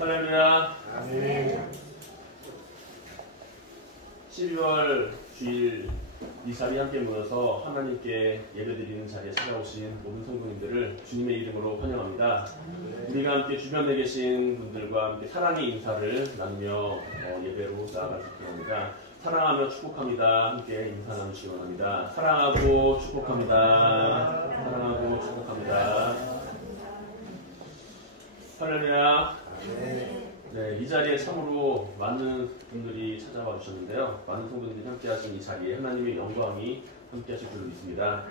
할렐루야. 아멘. 12월 주일 이 자리에 함께 모여서 하나님께 예배드리는 자리에 찾아오신 모든 성도님들을 주님의 이름으로 환영합니다. 우리가 함께 주변에 계신 분들과 함께 사랑의 인사를 나누며 예배로 나아갈 수 있도록 합니다. 사랑하며 축복합니다. 함께 인사 나누시기 바랍니다. 사랑하고 축복합니다. 사랑하고 축복합니다. 할렐루야. 네, 이 자리에 참으로 많은 분들이 찾아와 주셨는데요. 많은 성도님들이 함께 하신 이 자리에 하나님의 영광이 함께 하실 줄로 믿습니다.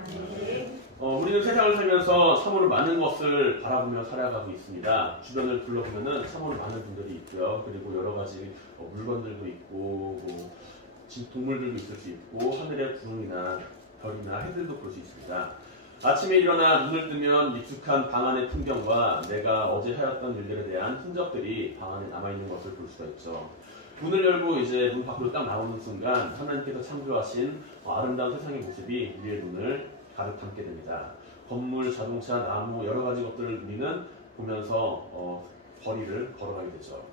우리는 세상을 살면서 참으로 많은 것을 바라보며 살아가고 있습니다. 주변을 둘러보면 참으로 많은 분들이 있고요. 그리고 여러 가지 물건들도 있고 동물들도 있을 수 있고 하늘의 구름이나 별이나 해들도 볼 수 있습니다. 아침에 일어나 눈을 뜨면 익숙한 방 안의 풍경과 내가 어제 하였던 일들에 대한 흔적들이 방 안에 남아있는 것을 볼 수가 있죠. 문을 열고 이제 문 밖으로 딱 나오는 순간 하나님께서 창조하신 아름다운 세상의 모습이 우리의 눈을 가득 담게 됩니다. 건물, 자동차, 나무 여러 가지 것들을 우리는 보면서 거리를 걸어가게 되죠.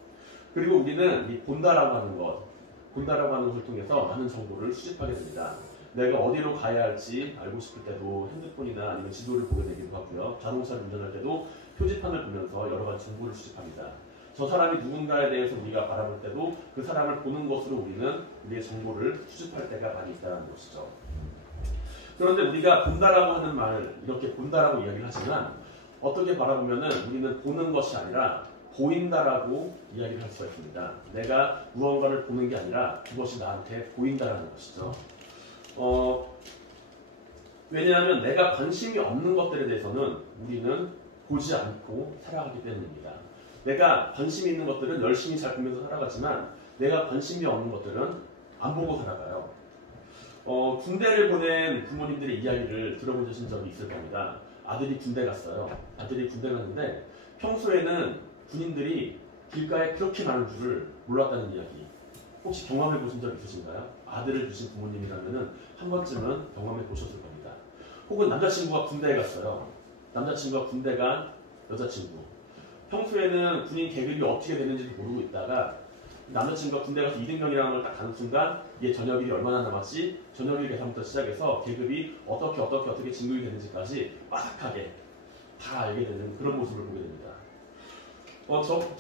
그리고 우리는 이 본다라고 하는 것을 통해서 많은 정보를 수집하게 됩니다. 내가 어디로 가야 할지 알고 싶을 때도 핸드폰이나 아니면 지도를 보게 되기도 하고요. 자동차를 운전할 때도 표지판을 보면서 여러 가지 정보를 수집합니다. 저 사람이 누군가에 대해서 우리가 바라볼 때도 그 사람을 보는 것으로 우리는 우리의 정보를 수집할 때가 많이 있다는 것이죠. 그런데 우리가 본다라고 하는 말, 이렇게 본다라고 이야기를 하지만 어떻게 바라보면은 우리는 보는 것이 아니라 보인다라고 이야기를 할 수가 있습니다. 내가 무언가를 보는 게 아니라 그것이 나한테 보인다라는 것이죠. 왜냐하면 내가 관심이 없는 것들에 대해서는 우리는 보지 않고 살아가기 때문입니다. 내가 관심이 있는 것들은 열심히 잘 보면서 살아가지만 내가 관심이 없는 것들은 안 보고 살아가요. 군대를 보낸 부모님들의 이야기를 들어보신 적이 있을 겁니다. 아들이 군대 갔어요. 아들이 군대 갔는데 평소에는 군인들이 길가에 그렇게 많은 줄을 몰랐다는 이야기. 혹시 경험해 보신 적 있으신가요? 아들을 두신 부모님이라면 한 번쯤은 경험해 보셨을 겁니다. 혹은 남자친구가 군대에 갔어요. 남자친구가 군대 간 여자친구. 평소에는 군인 계급이 어떻게 되는지도 모르고 있다가 남자친구가 군대 가서 이등병이라는 걸 딱 가는 순간 얘 저녁일이 얼마나 남았지? 저녁일 계산부터 시작해서 계급이 어떻게 진급이 되는지까지 빠삭하게 다 알게 되는 그런 모습을 보게 됩니다.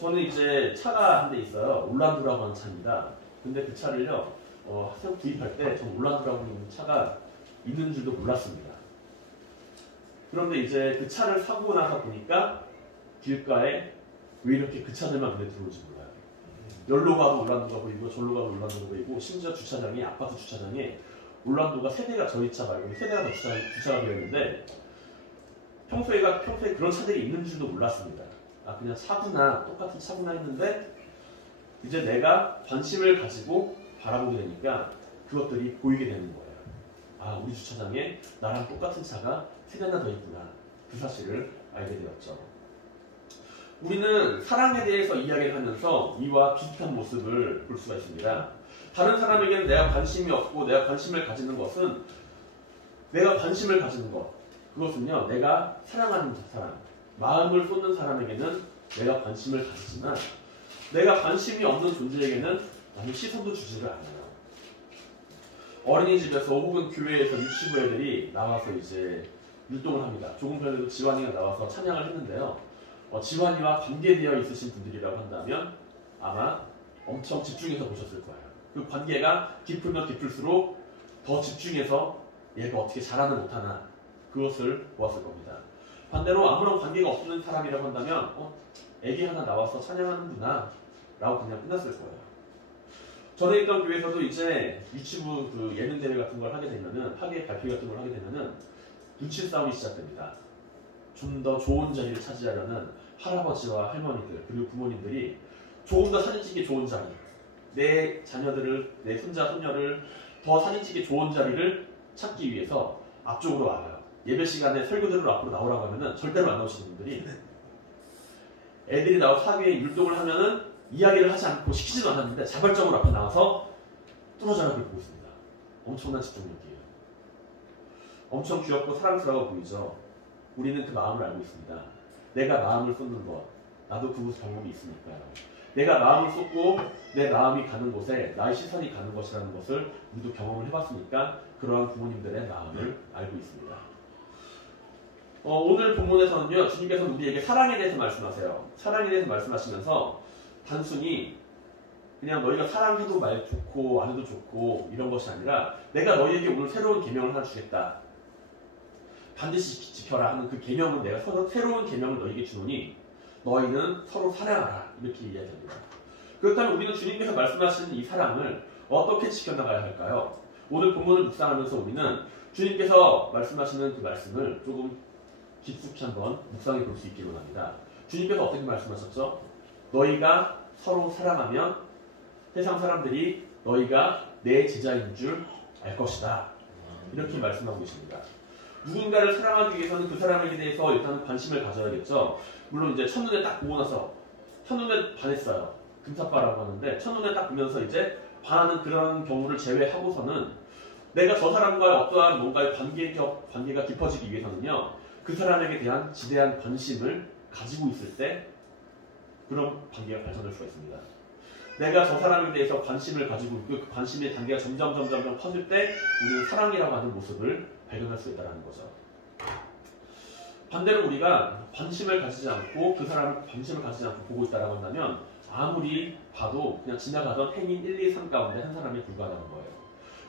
저는 이제 차가 한 대 있어요. 올란도라고 하는 차입니다. 근데 그 차를요, 새로 구입할 때 전 올란도라고 하는 차가 있는 줄도 몰랐습니다. 그런데 이제 그 차를 사고 나서 보니까 길가에 왜 이렇게 그 차들만 눈에 들어오는지 몰라요. 열로 가도 올란도가 보이고 절로 가도 올란도가 보이고 심지어 주차장이 아파트 주차장에 올란도가 세 대가 저희 차 말고 세 대가 더 주차가 되어 있는데 평소에 그런 차들이 있는 줄도 몰랐습니다. 아 그냥 차구나 똑같은 차구나 했는데 이제 내가 관심을 가지고 바라보게 되니까 그것들이 보이게 되는 거예요. 아 우리 주차장에 나랑 똑같은 차가 세 대나 더 있구나. 그 사실을 알게 되었죠. 우리는 사랑에 대해서 이야기를 하면서 이와 비슷한 모습을 볼 수가 있습니다. 다른 사람에게는 내가 관심이 없고 내가 관심을 가지는 것은 내가 관심을 가지는 것 그것은요 내가 사랑하는 사람 마음을 쏟는 사람에게는 내가 관심을 가지지만 내가 관심이 없는 존재에게는 나는 시선도 주지를 않아요. 어린이집에서 혹은 교회에서 유치부 애들이 나와서 이제 율동을 합니다. 조금 전에도 지환이가 나와서 찬양을 했는데요. 지환이와 관계되어 있으신 분들이라고 한다면 아마 엄청 집중해서 보셨을 거예요. 그 관계가 깊으면 깊을수록 더 집중해서 얘가 어떻게 잘하나 못하나 그것을 보았을 겁니다. 반대로 아무런 관계가 없는 사람이라고 한다면 애기 하나 나와서 찬양하는구나 라고 그냥 끝났을 거예요. 전에 있던 교회에서도 이제 유치부 그 예능 대회 같은 걸 하게 되면은 학예 발표 같은 걸 하게 되면은 눈치 싸움이 시작됩니다. 좀 더 좋은 자리를 차지하려는 할아버지와 할머니들 그리고 부모님들이 조금 더 사진 찍기 좋은 자리 내 자녀들을 내 손자 손녀를 더 사진 찍기 좋은 자리를 찾기 위해서 앞쪽으로 와요. 예배 시간에 설교대로 앞으로 나오라고 하면은 절대로 안 나오시는 분들이 애들이 나와서 사회에 율동을 하면은 이야기를 하지 않고 시키지도 않았는데 자발적으로 앞에 나와서 뚫어져라 그걸 보고 있습니다. 엄청난 집중력이에요. 엄청 귀엽고 사랑스러워 보이죠. 우리는 그 마음을 알고 있습니다. 내가 마음을 쏟는 것, 나도 그 경험이 있으니까요. 내가 마음을 쏟고 내 마음이 가는 곳에 나의 시선이 가는 것이라는 것을 우리도 경험을 해봤으니까 그러한 부모님들의 마음을 알고 있습니다. 오늘 본문에서는요, 주님께서는 우리에게 사랑에 대해서 말씀하세요. 사랑에 대해서 말씀하시면서 단순히 그냥 너희가 사랑해도 말 좋고 안 해도 좋고 이런 것이 아니라 내가 너희에게 오늘 새로운 계명을 하나 주겠다. 반드시 지켜라 하는 그 계명은 내가 새로운 계명을 너희에게 주노니 너희는 서로 사랑하라. 이렇게 이야기합니다. 그렇다면 우리는 주님께서 말씀하시는 이 사랑을 어떻게 지켜나가야 할까요? 오늘 본문을 묵상하면서 우리는 주님께서 말씀하시는 그 말씀을 조금 깊숙이 한번 묵상해 볼 수 있기를 원합니다. 주님께서 어떻게 말씀하셨죠? 너희가 서로 사랑하면 세상 사람들이 너희가 내 제자인 줄 알 것이다. 이렇게 말씀하고 계십니다. 누군가를 사랑하기 위해서는 그 사람에게 대해서 일단 관심을 가져야겠죠. 물론 이제 첫눈에 딱 보고 나서 첫눈에 반했어요. 금사빠라고 하는데 첫눈에 딱 보면서 이제 반하는 그런 경우를 제외하고서는 내가 저 사람과의 어떠한 뭔가의 관계가 깊어지기 위해서는요. 그 사람에게 대한 지대한 관심을 가지고 있을 때 그런 관계가 발전할 수가 있습니다. 내가 저 사람에 대해서 관심을 가지고 있고 그 관심의 단계가 점점 커질 때 우리는 사랑이라고 하는 모습을 발견할 수 있다는 거죠. 반대로 우리가 관심을 가지지 않고 그 사람을 관심을 가지지 않고 보고 있다고 한다면 아무리 봐도 그냥 지나가던 행인 1, 2, 3 가운데 한 사람에 불과하다는 거예요.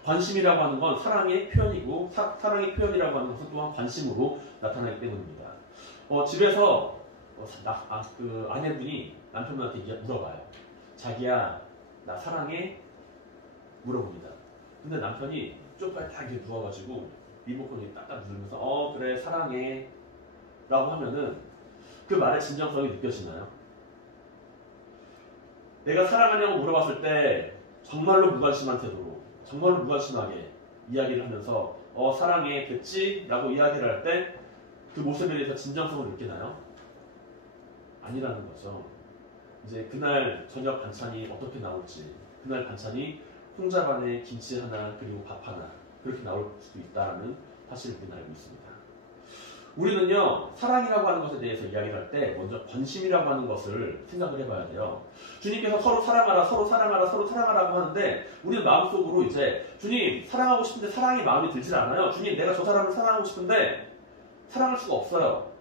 관심이라고 하는 건 사랑의 표현이고 사랑의 표현이라고 하는 것은 또한 관심으로 나타나기 때문입니다. 집에서 그 아내분이 남편분한테 물어봐요. 자기야, 나 사랑해? 물어봅니다. 근데 남편이 쪽팔 딱 이렇게 누워가지고 리모컨을 딱딱 누르면서 그래 사랑해 라고 하면은 그 말의 진정성이 느껴지나요? 내가 사랑하냐고 물어봤을 때 정말로 무관심한 태도로 정말로 무관심하게 이야기를 하면서 사랑해 됐지? 라고 이야기를 할 때 그 모습에 대해서 진정성을 느끼나요? 아니라는 거죠. 이제 그날 저녁 반찬이 어떻게 나올지 그날 반찬이 홍자반에 김치 하나 그리고 밥 하나 그렇게 나올 수도 있다는 사실을 우리는 알고 있습니다. 우리는요 사랑이라고 하는 것에 대해서 이야기를 할 때 먼저 관심이라고 하는 것을 생각을 해봐야 돼요. 주님께서 서로 사랑하라 서로 사랑하라 서로 사랑하라고 하는데 우리는 마음속으로 이제 주님 사랑하고 싶은데 사랑이 마음에 들질 않아요. 주님 내가 저 사람을 사랑하고 싶은데 사랑할 수가 없어요.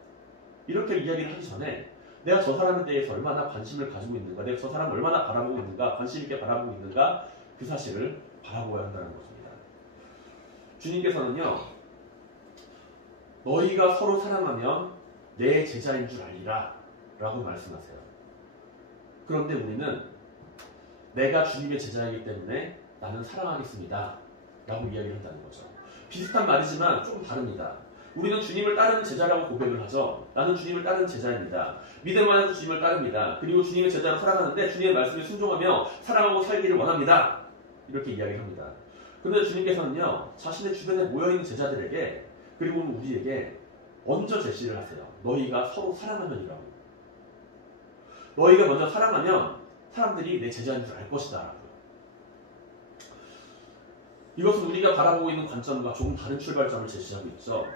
이렇게 이야기를 하기 전에 내가 저 사람에 대해서 얼마나 관심을 가지고 있는가, 내가 저 사람을 얼마나 바라보고 있는가, 관심 있게 바라보고 있는가 그 사실을 바라보아야 한다는 것입니다. 주님께서는요 너희가 서로 사랑하면 내 제자인 줄 알리라 라고 말씀하세요. 그런데 우리는 내가 주님의 제자이기 때문에 나는 사랑하겠습니다 라고 이야기를 한다는 거죠. 비슷한 말이지만 조금 다릅니다. 우리는 주님을 따르는 제자라고 고백을 하죠. 나는 주님을 따르는 제자입니다. 믿음 안에서 주님을 따릅니다. 그리고 주님의 제자로 살아가는데 주님의 말씀에 순종하며 사랑하고 살기를 원합니다. 이렇게 이야기를 합니다. 그런데 주님께서는요 자신의 주변에 모여있는 제자들에게 그리고 우리에게 먼저 제시를 하세요. 너희가 서로 사랑하면이라고. 너희가 먼저 사랑하면 사람들이 내 제자인 줄 알 것이다 라고요. 이것은 우리가 바라보고 있는 관점과 조금 다른 출발점을 제시하고 있죠.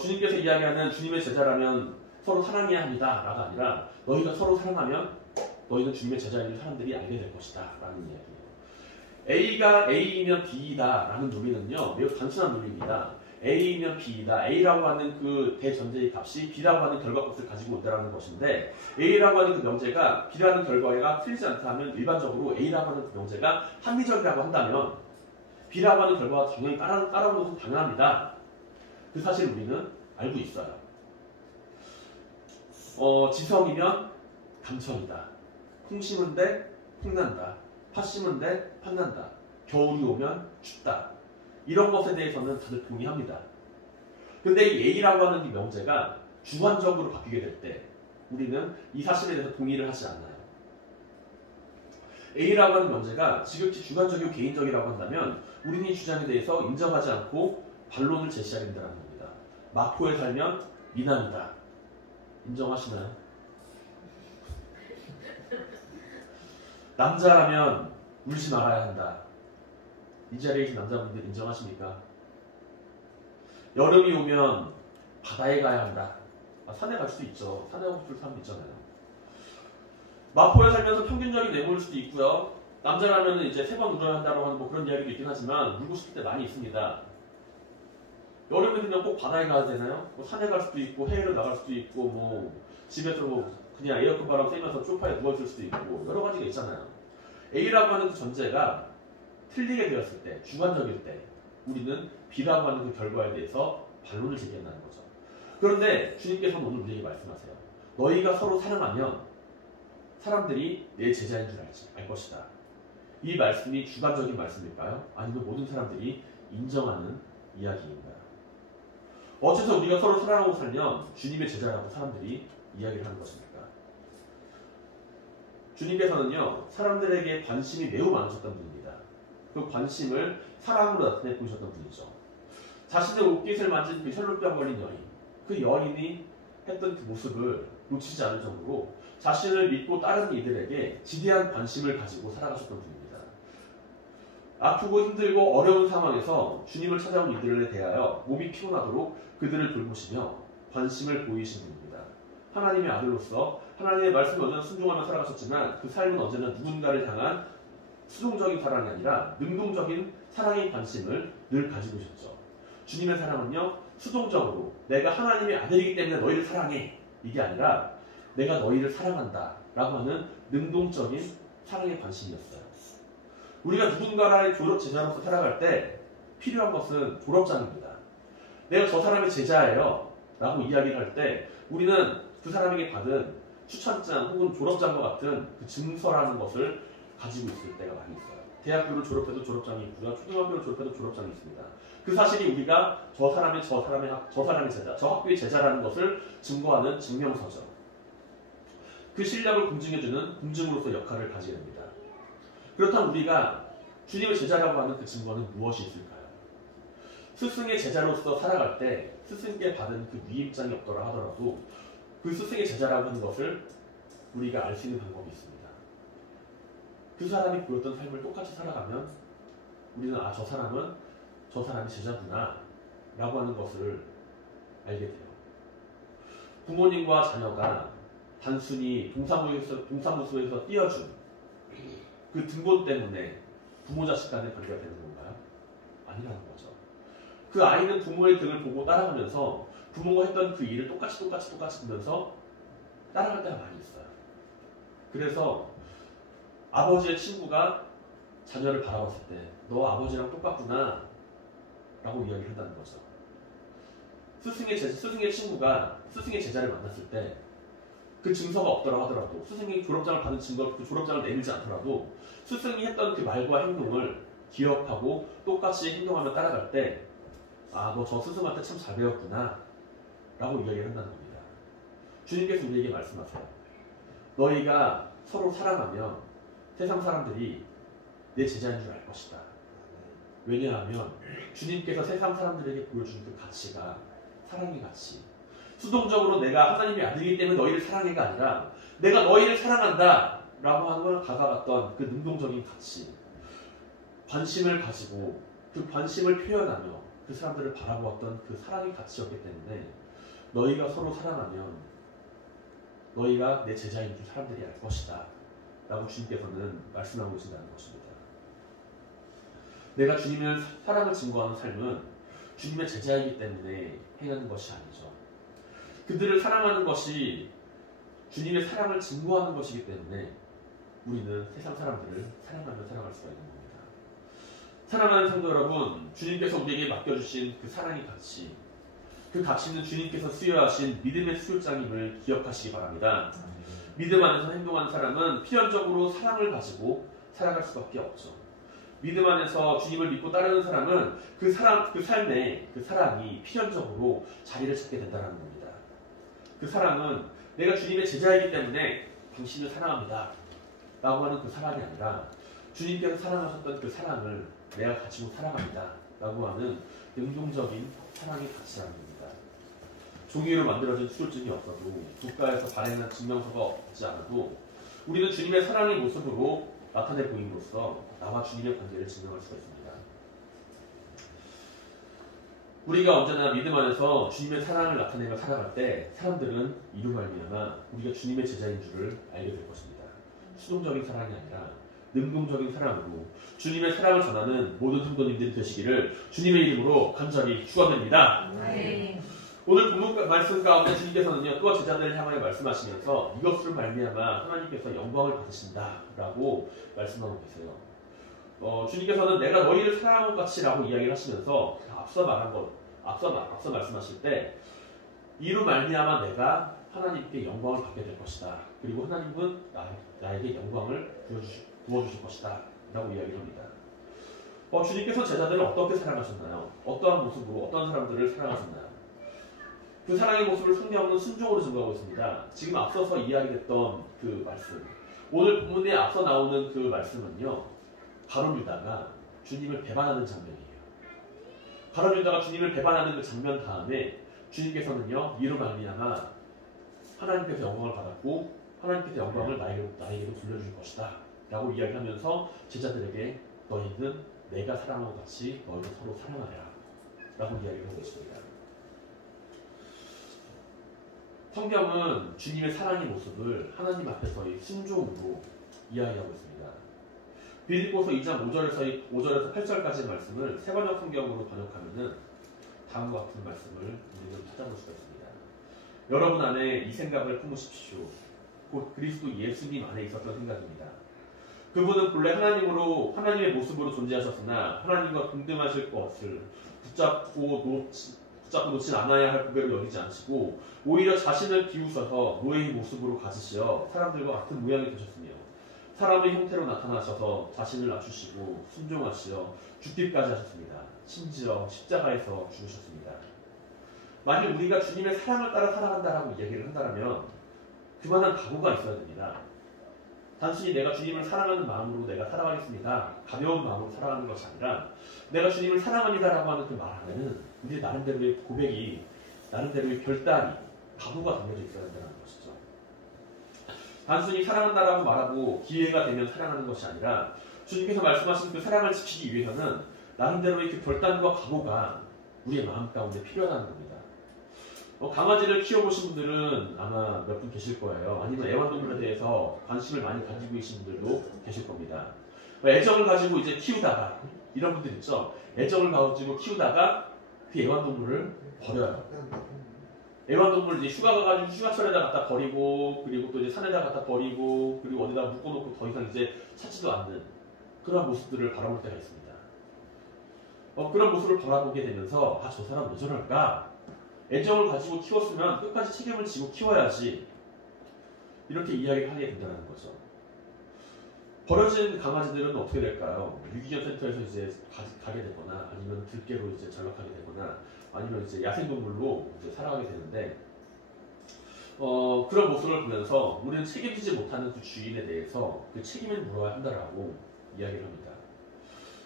주님께서 이야기하는 주님의 제자라면 서로 사랑해야 합니다 라가 아니라 너희가 서로 사랑하면 너희는 주님의 제자인 줄 사람들이 알게 될 것이다 라는 이야기예요. A가 A이면 B이다 라는 논리는요 매우 단순한 논리입니다. A이면 B이다. A라고 하는 그 대전제의 값이 B라고 하는 결과값을 가지고 있다는 것인데 A라고 하는 그 명제가 B라는 결과가 틀리지 않다 하면 일반적으로 A라고 하는 그 명제가 합리적이라고 한다면 B라고 하는 결과가 당연히 따라오는 것은 당연합니다. 그 사실 우리는 알고 있어요. 지성이면 감천이다. 콩 심은데 콩난다. 팥 심은데 팥난다. 겨울이 오면 춥다. 이런 것에 대해서는 다들 동의합니다. 근데 이 A라고 하는 이 명제가 주관적으로 바뀌게 될 때 우리는 이 사실에 대해서 동의를 하지 않나요? A라고 하는 명제가 지극히 주관적이고 개인적이라고 한다면 우리는 이 주장에 대해서 인정하지 않고 반론을 제시하게 된다는 겁니다. 마포에 살면 미남이다. 인정하시나요? 남자라면 울지 말아야 한다. 이 자리에 계신 남자분들 인정하십니까? 여름이 오면 바다에 가야 한다. 산에 갈 수도 있죠. 산에 가고 싶은 사람 있잖아요. 마포에 살면서 평균적인 외모일 수도 있고요. 남자라면 이제 3번 울어야 한다고 하는 뭐 그런 이야기도 있긴 하지만 울고 싶을 때 많이 있습니다. 여름에 되면 꼭 바다에 가야 되나요? 뭐 산에 갈 수도 있고 해외로 나갈 수도 있고 뭐 집에서 뭐 그냥 에어컨 바람 쐬면서 소파에 누워있을 수도 있고 여러 가지가 있잖아요. A라고 하는 그 전제가 틀리게 되었을 때, 주관적일 때 우리는 B라고 하는 그 결과에 대해서 반론을 제기한다는 거죠. 그런데 주님께서는 오늘 우리에게 말씀하세요. 너희가 서로 사랑하면 사람들이 내 제자인 줄 알 것이다. 이 말씀이 주관적인 말씀일까요? 아니면 모든 사람들이 인정하는 이야기인가요? 어째서 우리가 서로 사랑하고 살면 주님의 제자라고 사람들이 이야기를 하는 것입니까? 주님께서는요, 사람들에게 관심이 매우 많으셨던 분입니다. 그 관심을 사랑으로 나타내 보이셨던 분이죠. 자신의 옷깃을 만진 그 혈루병 걸린 여인, 그 여인이 했던 그 모습을 놓치지 않을 정도로 자신을 믿고 따르는 이들에게 지대한 관심을 가지고 살아가셨던 분입니다. 아프고 힘들고 어려운 상황에서 주님을 찾아온 이들에 대하여 몸이 피곤하도록 그들을 돌보시며 관심을 보이신 분입니다. 하나님의 아들로서 하나님의 말씀에 언제나 순종하며 살아가셨지만 그 삶은 언제나 누군가를 향한 수동적인 사랑이 아니라 능동적인 사랑의 관심을 늘 가지고 있었죠. 주님의 사랑은요, 수동적으로 내가 하나님의 아들이기 때문에 너희를 사랑해 이게 아니라 내가 너희를 사랑한다 라고 하는 능동적인 사랑의 관심이었어요. 우리가 누군가의 졸업 제자로서 살아갈 때 필요한 것은 졸업장입니다. 내가 저 사람의 제자예요 라고 이야기를 할 때 우리는 그 사람에게 받은 추천장 혹은 졸업장과 같은 그 증서라는 것을 가지고 있을 때가 많이 있어요. 대학교를 졸업해도 졸업장이 있고요. 초등학교를 졸업해도 졸업장이 있습니다. 그 사실이 우리가 저 사람의 제자, 저 학교의 제자라는 것을 증거하는 증명서죠. 그 실력을 공증해주는 공증으로서 역할을 가지게 됩니다. 그렇다면 우리가 주님의 제자라고 하는 그 증거는 무엇이 있을까요? 스승의 제자로서 살아갈 때 스승께 받은 그 위임장이 없더라 하더라도 그 스승의 제자라고 하는 것을 우리가 알 수 있는 방법이 있습니다. 그 사람이 보였던 삶을 똑같이 살아가면 우리는 저 사람이 제자구나 라고 하는 것을 알게 돼요. 부모님과 자녀가 단순히 동사무소에서 띄워준 그 등본 때문에 부모 자식 간의 관계가 되는 건가요? 아니라는 거죠. 그 아이는 부모의 등을 보고 따라가면서 부모가 했던 그 일을 똑같이 보면서 따라갈 때가 많이 있어요. 그래서 아버지의 친구가 자녀를 바라봤을 때 너 아버지랑 똑같구나 라고 이야기를 한다는 거죠. 스승의 친구가 스승의 제자를 만났을 때 그 증서가 없더라 하더라도 스승이 졸업장을 받은 증거, 그 졸업장을 내밀지 않더라도 스승이 했던 그 말과 행동을 기억하고 똑같이 행동하며 따라갈 때 너 저 스승한테 참 잘 배웠구나 라고 이야기를 한다는 겁니다. 주님께서 우리에게 말씀하세요. 너희가 서로 사랑하면 세상 사람들이 내 제자인 줄 알 것이다. 왜냐하면 주님께서 세상 사람들에게 보여준 그 가치가 사랑의 가치. 수동적으로 내가 하나님의 아들이기 때문에 너희를 사랑해가 아니라 내가 너희를 사랑한다 라고 하는 걸 다가갔던 그 능동적인 가치. 관심을 가지고 그 관심을 표현하며 그 사람들을 바라보았던 그 사랑의 가치였기 때문에 너희가 서로 사랑하면 너희가 내 제자인 줄 사람들이 알 것이다 라고 주님께서는 말씀하고 계신다는 것입니다. 내가 주님의 사랑을 증거하는 삶은 주님의 제자이기 때문에 행하는 것이 아니죠. 그들을 사랑하는 것이 주님의 사랑을 증거하는 것이기 때문에 우리는 세상 사람들을 사랑하며 살아갈 수가 있는 겁니다. 사랑하는 성도 여러분, 주님께서 우리에게 맡겨주신 그 사랑의 가치, 그 가치는 주님께서 수여하신 믿음의 수요장임을 기억하시기 바랍니다. 믿음 안에서 행동하는 사람은 필연적으로 사랑을 가지고 살아갈 수밖에 없죠. 믿음 안에서 주님을 믿고 따르는 사람은 그 삶에 그 사랑이 필연적으로 자리를 찾게 된다는 겁니다. 그 사랑은 내가 주님의 제자이기 때문에 당신을 사랑합니다 라고 하는 그 사랑이 아니라 주님께서 사랑하셨던 그 사랑을 내가 가지고 살아갑니다 라고 하는 능동적인 사랑의 가치라는 겁니다. 종이로 만들어진 수료증이 없어도 국가에서 발행한 증명서가 없지 않아도 우리는 주님의 사랑의 모습으로 나타내 보임으로써 나와 주님의 관계를 증명할 수가 있습니다. 우리가 언제나 믿음 안에서 주님의 사랑을 나타내며 살아갈 때 사람들은 이로 말미암아 우리가 주님의 제자인 줄을 알게 될 것입니다. 수동적인 사랑이 아니라 능동적인 사랑으로 주님의 사랑을 전하는 모든 성도님들이 되시기를 주님의 이름으로 간절히 축원드립니다. 네. 오늘 본문 말씀 가운데 주님께서는요 또 제자들을 향하여 말씀하시면서 이것으로 말미암아 하나님께서 영광을 받으신다라고 말씀하고 계세요. 주님께서는 내가 너희를 사랑한 것 같이라고 이야기를 하시면서 앞서 말씀하실 때 이로 말미암아 내가 하나님께 영광을 받게 될 것이다. 그리고 하나님은 나에게 영광을 부어주실 것이다. 라고 이야기를 합니다. 주님께서 제자들을 어떻게 사랑하셨나요? 어떠한 모습으로 어떤 사람들을 사랑하셨나요? 그 사랑의 모습을 성경은 순종으로 증거하고 있습니다. 지금 앞서서 이야기했던 그 말씀, 오늘 본문에 앞서 나오는 그 말씀은요, 가룟 유다가 주님을 배반하는 장면이에요. 가룟 유다가 주님을 배반하는 그 장면 다음에 주님께서는요, 이로 말미암아 하나님께서 영광을 받았고 하나님께서 영광을 나에게로 돌려줄 것이다 라고 이야기하면서 제자들에게 너희는 내가 사랑한 것 같이 너희도 서로 사랑하라 라고 이야기를 하고 있습니다. 성경은 주님의 사랑의 모습을 하나님 앞에서의 순종으로 이야기하고 있습니다. 빌립보서 2장 5절에서 8절까지의 말씀을 세번역 성경으로 번역하면은 다음과 같은 말씀을 우리는 찾아볼 수가 있습니다. 여러분 안에 이 생각을 품으십시오. 곧 그리스도 예수님 안에 있었던 생각입니다. 그분은 본래 하나님의 모습으로 존재하셨으나 하나님과 동등하실 것을 붙잡고 놓지 않아야 할 구별을 여기지 않으시고 오히려 자신을 비우셔서 노예의 모습으로 가지시어 사람들과 같은 모양이 되셨으며 사람의 형태로 나타나셔서 자신을 낮추시고 순종하시어 죽기까지 하셨습니다. 심지어 십자가에서 죽으셨습니다. 만약 우리가 주님의 사랑을 따라 살아간다라고 이야기를 한다면 그만한 각오가 있어야 됩니다. 단순히 내가 주님을 사랑하는 마음으로 내가 살아가겠습니다. 가벼운 마음으로 살아가는 것이 아니라 내가 주님을 사랑합니다라고 하는 그 말 안에는 우리 나름대로의 고백이, 나름대로의 결단이, 각오가 담겨져 있어야 한다는 것이죠. 단순히 사랑한다라고 말하고 기회가 되면 사랑하는 것이 아니라 주님께서 말씀하신 그 사랑을 지키기 위해서는 나름대로의 그 결단과 각오가 우리의 마음 가운데 필요하다는 겁니다. 강아지를 키워보신 분들은 아마 몇 분 계실 거예요. 아니면 애완동물에 대해서 관심을 많이 가지고 계신 분들도 계실 겁니다. 애정을 가지고 이제 키우다가, 이런 분들 있죠. 애정을 가지고 키우다가 그 애완동물을 버려요. 애완동물을 이제 휴가 가가지고 휴가철에다 갖다 버리고, 그리고 또 이제 산에다 갖다 버리고, 그리고 어디다 묶어놓고 더 이상 이제 찾지도 않는 그런 모습들을 바라볼 때가 있습니다. 그런 모습을 바라보게 되면서 저 사람 왜 저럴까? 애정을 가지고 키웠으면 끝까지 책임을 지고 키워야지, 이렇게 이야기를 하게 된다는 거죠. 버려진 강아지들은 어떻게 될까요? 유기견 센터에서 이제 가게 되거나, 아니면 들개로 이제 전락하게 되거나, 아니면 이제 야생동물로 이제 살아가게 되는데, 그런 모습을 보면서 우리는 책임지지 못하는 그 주인에 대해서 그 책임을 물어야 한다라고 이야기를 합니다.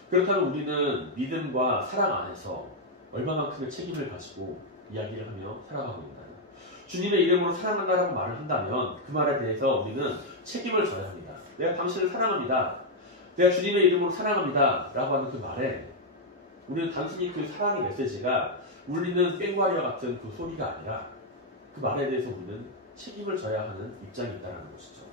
그렇다면 우리는 믿음과 사랑 안에서 얼마만큼의 책임을 가지고 이야기를 하며 살아가고 있나요? 주님의 이름으로 사랑한다라고 말을 한다면 그 말에 대해서 우리는 책임을 져야 합니다. 내가 당신을 사랑합니다. 내가 주님의 이름으로 사랑합니다. 라고 하는 그 말에 우리는 단순히 그 사랑의 메시지가 울리는 꽹과리와 같은 그 소리가 아니라 그 말에 대해서 우리는 책임을 져야 하는 입장이 있다는 것이죠.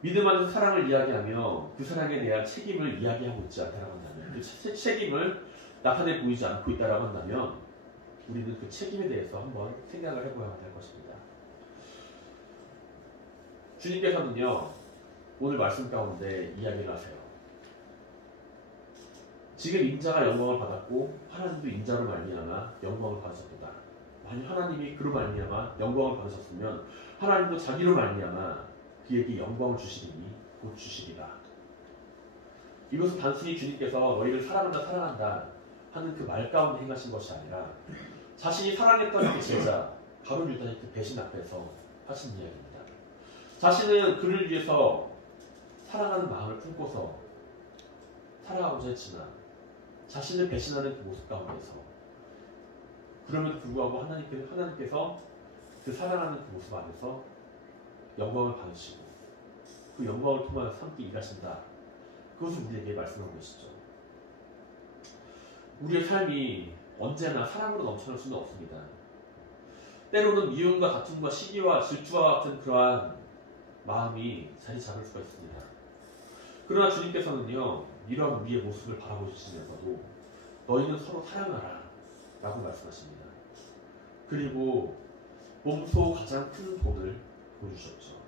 믿음 안에서 사랑을 이야기하며 그 사랑에 대한 책임을 이야기하고 있지 않다라고 한다면, 그 책임을 나타내 보이지 않고 있다라고 한다면 우리는 그 책임에 대해서 한번 생각을 해봐야 할 것입니다. 주님께서는요, 오늘 말씀 가운데 이야기를 하세요. 지금 인자가 영광을 받았고 하나님도 인자로 말미암아 영광을 받으셨도다. 만약 하나님이 그로 말미암아 영광을 받으셨으면 하나님도 자기로 말미암아 그에게 영광을 주시리니 곧 주시리라. 이것은 단순히 주님께서 너희를 사랑한다 하는 그 말 가운데 행하신 것이 아니라 자신이 사랑했던 그 제자 가룟 유다의 그 배신 앞에서 하신 이야기입니다. 자신은 그를 위해서 사랑하는 마음을 품고서 살아가고자 했지만 자신을 배신하는 그 모습 가운데서, 그럼에도 불구하고 하나님께서 그 사랑하는 그 모습 안에서 영광을 받으시고 그 영광을 통하여 함께 일하신다. 그것을 우리에게 말씀하고 계시죠. 우리의 삶이 언제나 사랑으로 넘쳐날 수는 없습니다. 때로는 미움과 다툼과 시기와 질투와 같은 그러한 마음이 자리 잡을 수가 있습니다. 그러나 주님께서는요, 이러한 우리의 모습을 바라보시면서도 너희는 서로 사랑하라 라고 말씀하십니다. 그리고 몸소 가장 큰 돈을 보여주셨죠.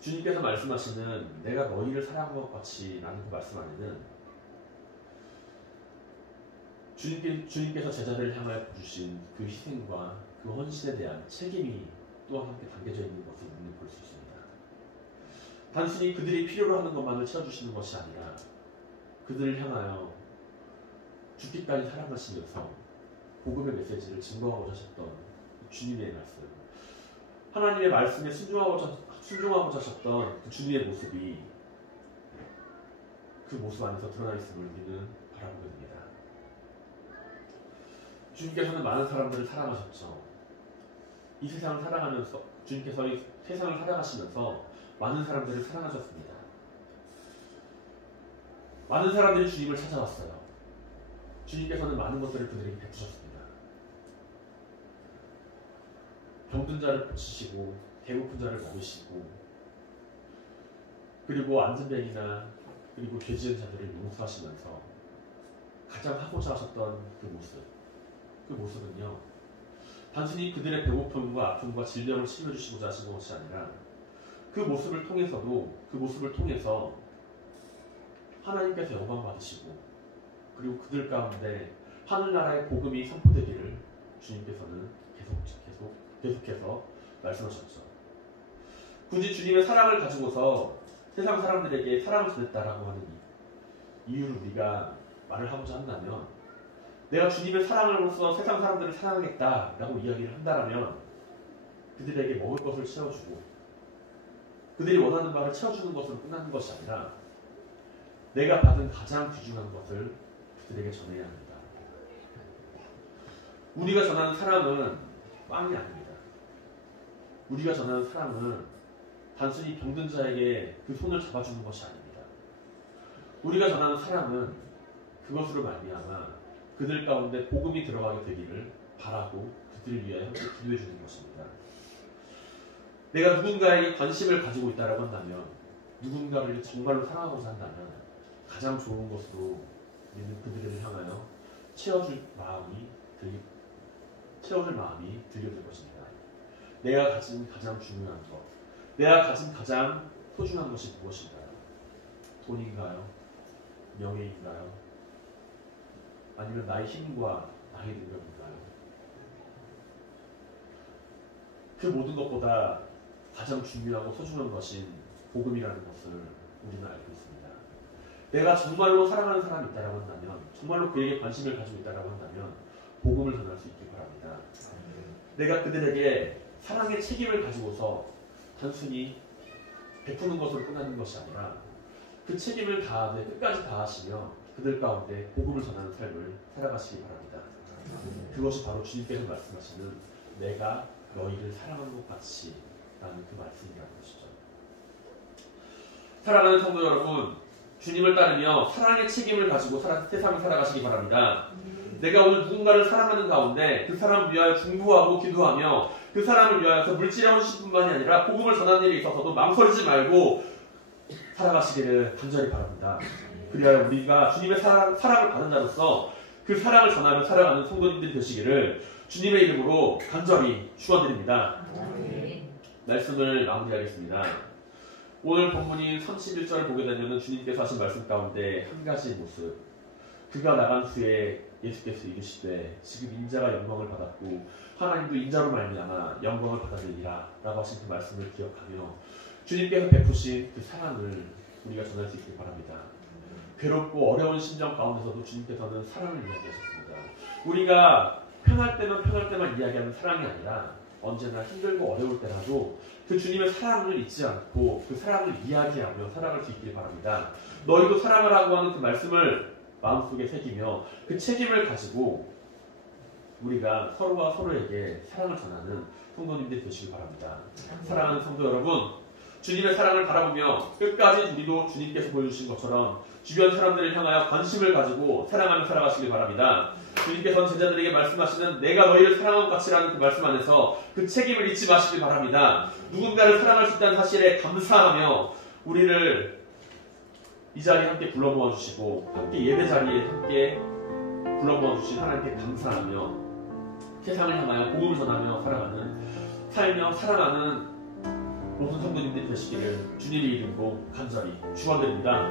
주님께서 말씀하시는 내가 너희를 사랑한 것 같이 라는 그 말씀 안에는 주님께서 제자들을 향하여 보여주신 그 희생과 그 헌신에 대한 책임이 또한 함께 담겨져 있는 것을 우리는 볼 수 있습니다. 단순히 그들이 필요로 하는 것만을 채워주시는 것이 아니라 그들을 향하여 죽기까지 사랑하시면서 복음의 메시지를 증거하고자 하셨던 주님의 말씀, 하나님의 말씀에 순종하고자 하셨던 그 주님의 모습이 그 모습 안에서 드러나 있음을 우리는 바라보게 됩니다. 주님께서는 많은 사람들을 사랑하셨죠. 이 세상을 사랑하면서 주님께서 이 세상을 살아가시면서 많은 사람들을 사랑하셨습니다. 많은 사람들이 주님을 찾아왔어요. 주님께서는 많은 것들을 그들에게 베푸셨습니다. 병든 자를 고치시고 배고픈 자를 먹이시고 그리고 안전뱅이나 그리고 죄 지은 자들을 용서하시면서 가장 하고자 하셨던 그 모습은요, 단순히 그들의 배고픔과 아픔과 질병을 치료해주시고자 하신 것이 아니라 그 모습을 통해서 하나님께서 영광 받으시고 그리고 그들 가운데 하늘나라의 복음이 선포되기를 주님께서는 계속해서 말씀하셨죠. 굳이 주님의 사랑을 가지고서 세상 사람들에게 사랑을 전했다라고 하는 이유를 우리가 말을 하고자 한다면, 내가 주님의 사랑으로서 세상 사람들을 사랑하겠다라고 이야기를 한다면 그들에게 먹을 것을 채워주고 그들이 원하는 바를 채워주는 것으로 끝나는 것이 아니라 내가 받은 가장 귀중한 것을 그들에게 전해야 합니다. 우리가 전하는 사랑은 빵이 아닙니다. 우리가 전하는 사랑은 단순히 병든 자에게 그 손을 잡아주는 것이 아닙니다. 우리가 전하는 사랑은 그것으로 말미암아 그들 가운데 복음이 들어가게 되기를 바라고 그들을 위하여 함께 기도해 주는 것입니다. 내가 누군가에게 관심을 가지고 있다고 한다면, 누군가를 정말로 사랑하고자 한다면 가장 좋은 것으로 우리는 그들을 향하여 채워줄 마음이 들려질 것입니다. 내가 가진 가장 중요한 것, 내가 가진 가장 소중한 것이 무엇인가요? 돈인가요? 명예인가요? 아니면 나의 힘과 나의 능력인가요? 그 모든 것보다 가장 중요하고 소중한 것인 복음이라는 것을 우리는 알고 있습니다. 내가 정말로 사랑하는 사람이 있다고 한다면, 정말로 그에게 관심을 가지고 있다고 한다면 복음을 전할 수 있길 바랍니다. 내가 그들에게 사랑의 책임을 가지고서 단순히 베푸는 것으로 끝나는 것이 아니라 그 책임을 다하되 끝까지 다하시며 그들 가운데 복음을 전하는 삶을 살아가시기 바랍니다. 그것이 바로 주님께서 말씀하시는 내가 너희를 사랑하는 것 같이 라는 그 말씀이라는 것이죠. 사랑하는 성도 여러분, 주님을 따르며 사랑의 책임을 가지고 세상을 살아가시기 바랍니다. 내가 오늘 누군가를 사랑하는 가운데 그 사람을 위하여 중보하고 기도하며 그 사람을 위하여서 물질의 헌신뿐만이 아니라 복음을 전하는 일에 있어서도 망설이지 말고 살아가시기를 간절히 바랍니다. 그리하여 우리가 주님의 사랑을 받은 자로서 그 사랑을 전하며 살아가는 성도님들이 되시기를 주님의 이름으로 간절히 축원드립니다. 말씀을 마무리하겠습니다. 오늘 본문인 31절을 보게 되면 주님께서 하신 말씀 가운데 한 가지 모습, 그가 나간 후에 예수께서 이르시되 지금 인자가 영광을 받았고 하나님도 인자로 말미암아 영광을 받아들이라 라고 하신 그 말씀을 기억하며 주님께서 베푸신 그 사랑을 우리가 전할 수 있길 바랍니다. 괴롭고 어려운 심정 가운데서도 주님께서는 사랑을 이야기하셨습니다. 우리가 편할 때만 이야기하는 사랑이 아니라 언제나 힘들고 어려울 때라도 그 주님의 사랑을 잊지 않고 그 사랑을 이야기하며 살아갈 수 있길 바랍니다. 너희도 사랑하라고 하는 그 말씀을 마음속에 새기며 그 책임을 가지고 우리가 서로가 서로에게 사랑을 전하는 성도님들이 되시길 바랍니다. 사랑하는 성도 여러분, 주님의 사랑을 바라보며 끝까지 우리도 주님께서 보여주신 것처럼 주변 사람들을 향하여 관심을 가지고 사랑하며 살아가시길 바랍니다. 주님께서는 제자들에게 말씀하시는 내가 너희를 사랑한 것 같이라는 그 말씀 안에서 그 책임을 잊지 마시길 바랍니다. 누군가를 사랑할 수 있다는 사실에 감사하며 우리를 이 자리에 함께 불러 모아주시고 함께 예배 자리에 함께 불러 모아주신 하나님께 감사하며 세상을 향하여 복음을 전하며 살며 사랑하는 모든 성도님들이 되시기를 주님의 이름으로 간절히 축원드립니다.